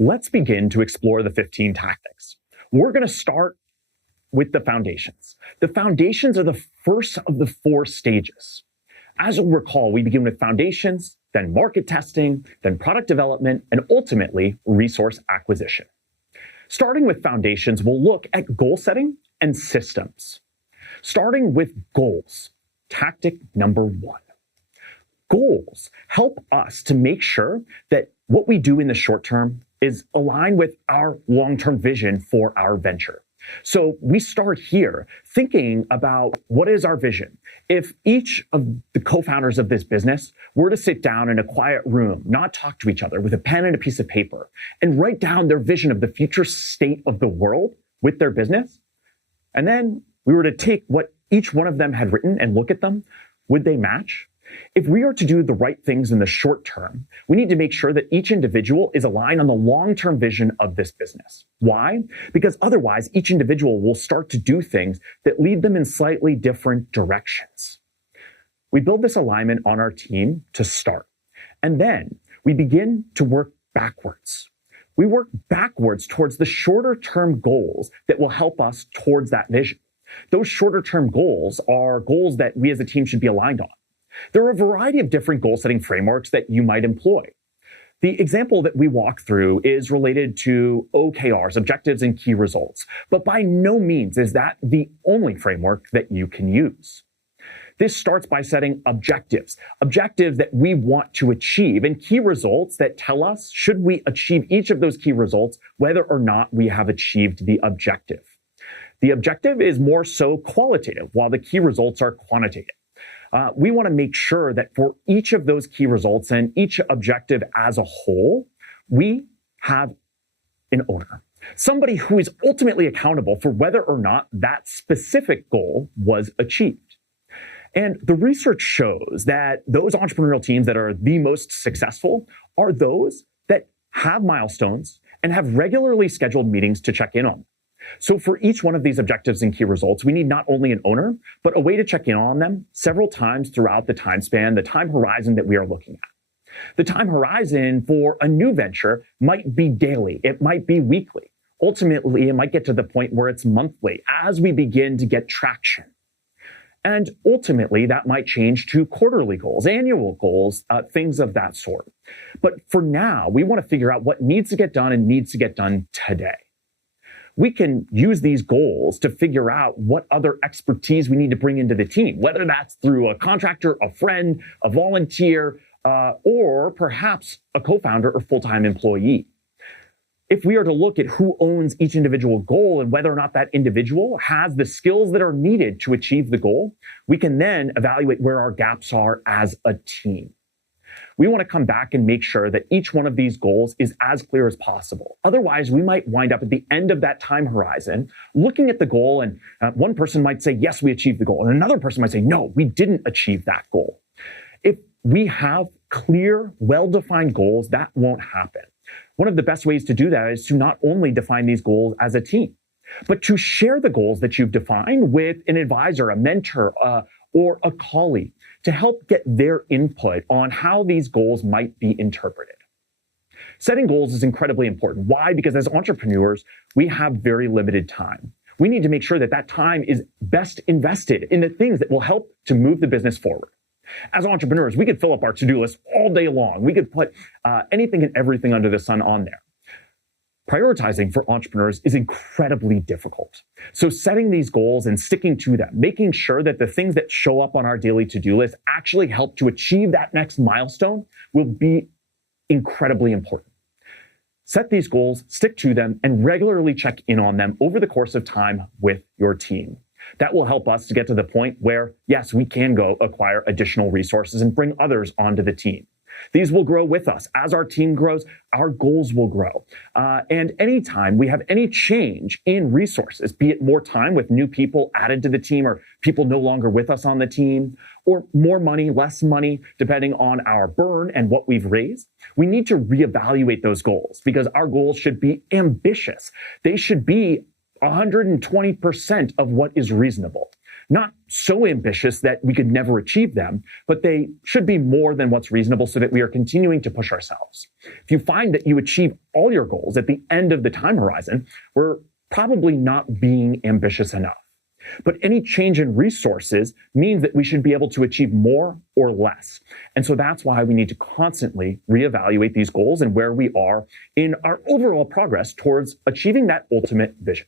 Let's begin to explore the 15 tactics. We're going to start with the foundations. The foundations are the first of the 4 stages. As you'll recall, we begin with foundations, then market testing, then product development, and ultimately resource acquisition. Starting with foundations, we'll look at goal setting and systems. Starting with goals, tactic number 1. Goals help us to make sure that what we do in the short term is aligned with our long-term vision for our venture. So we start here thinking about what is our vision. If each of the co-founders of this business were to sit down in a quiet room, not talk to each other with a pen and a piece of paper, and write down their vision of the future state of the world with their business, and then we were to take what each one of them had written and look at them, would they match? If we are to do the right things in the short term, we need to make sure that each individual is aligned on the long-term vision of this business. Why? Because otherwise, each individual will start to do things that lead them in slightly different directions. We build this alignment on our team to start, and then we begin to work backwards. We work backwards towards the shorter-term goals that will help us towards that vision. Those shorter-term goals are goals that we as a team should be aligned on. There are a variety of different goal-setting frameworks that you might employ. The example that we walk through is related to OKRs, objectives and key results, but by no means is that the only framework that you can use. This starts by setting objectives that we want to achieve, and key results that tell us, should we achieve each of those key results, whether or not we have achieved the objective. The objective is more so qualitative, while the key results are quantitative. We want to make sure that for each of those key results and each objective as a whole, we have an owner, somebody who is ultimately accountable for whether or not that specific goal was achieved. And the research shows that those entrepreneurial teams that are the most successful are those that have milestones and have regularly scheduled meetings to check in on them. So for each one of these objectives and key results, we need not only an owner, but a way to check in on them several times throughout the time span, the time horizon that we are looking at. The time horizon for a new venture might be daily. It might be weekly. Ultimately, it might get to the point where it's monthly as we begin to get traction. And ultimately, that might change to quarterly goals, annual goals, things of that sort. But for now, we want to figure out what needs to get done and needs to get done today. We can use these goals to figure out what other expertise we need to bring into the team, whether that's through a contractor, a friend, a volunteer, or perhaps a co-founder or full-time employee. If we are to look at who owns each individual goal and whether or not that individual has the skills that are needed to achieve the goal, we can then evaluate where our gaps are as a team. We want to come back and make sure that each one of these goals is as clear as possible. Otherwise, we might wind up at the end of that time horizon, looking at the goal, and one person might say, yes, we achieved the goal. And another person might say, no, we didn't achieve that goal. If we have clear, well-defined goals, that won't happen. One of the best ways to do that is to not only define these goals as a team, but to share the goals that you've defined with an advisor, a mentor, or a colleague to help get their input on how these goals might be interpreted. Setting goals is incredibly important. Why? Because as entrepreneurs, we have very limited time. We need to make sure that that time is best invested in the things that will help to move the business forward. As entrepreneurs, we could fill up our to-do list all day long. We could put anything and everything under the sun on there. Prioritizing for entrepreneurs is incredibly difficult. So setting these goals and sticking to them, making sure that the things that show up on our daily to-do list actually help to achieve that next milestone will be incredibly important. Set these goals, stick to them, and regularly check in on them over the course of time with your team. That will help us to get to the point where, yes, we can go acquire additional resources and bring others onto the team. These will grow with us. As our team grows, our goals will grow. And anytime we have any change in resources, be it more time with new people added to the team or people no longer with us on the team, or more money, less money, depending on our burn and what we've raised, we need to reevaluate those goals because our goals should be ambitious. They should be 120% of what is reasonable. Not so ambitious that we could never achieve them, but they should be more than what's reasonable so that we are continuing to push ourselves. If you find that you achieve all your goals at the end of the time horizon, we're probably not being ambitious enough. But any change in resources means that we should be able to achieve more or less. And so that's why we need to constantly reevaluate these goals and where we are in our overall progress towards achieving that ultimate vision.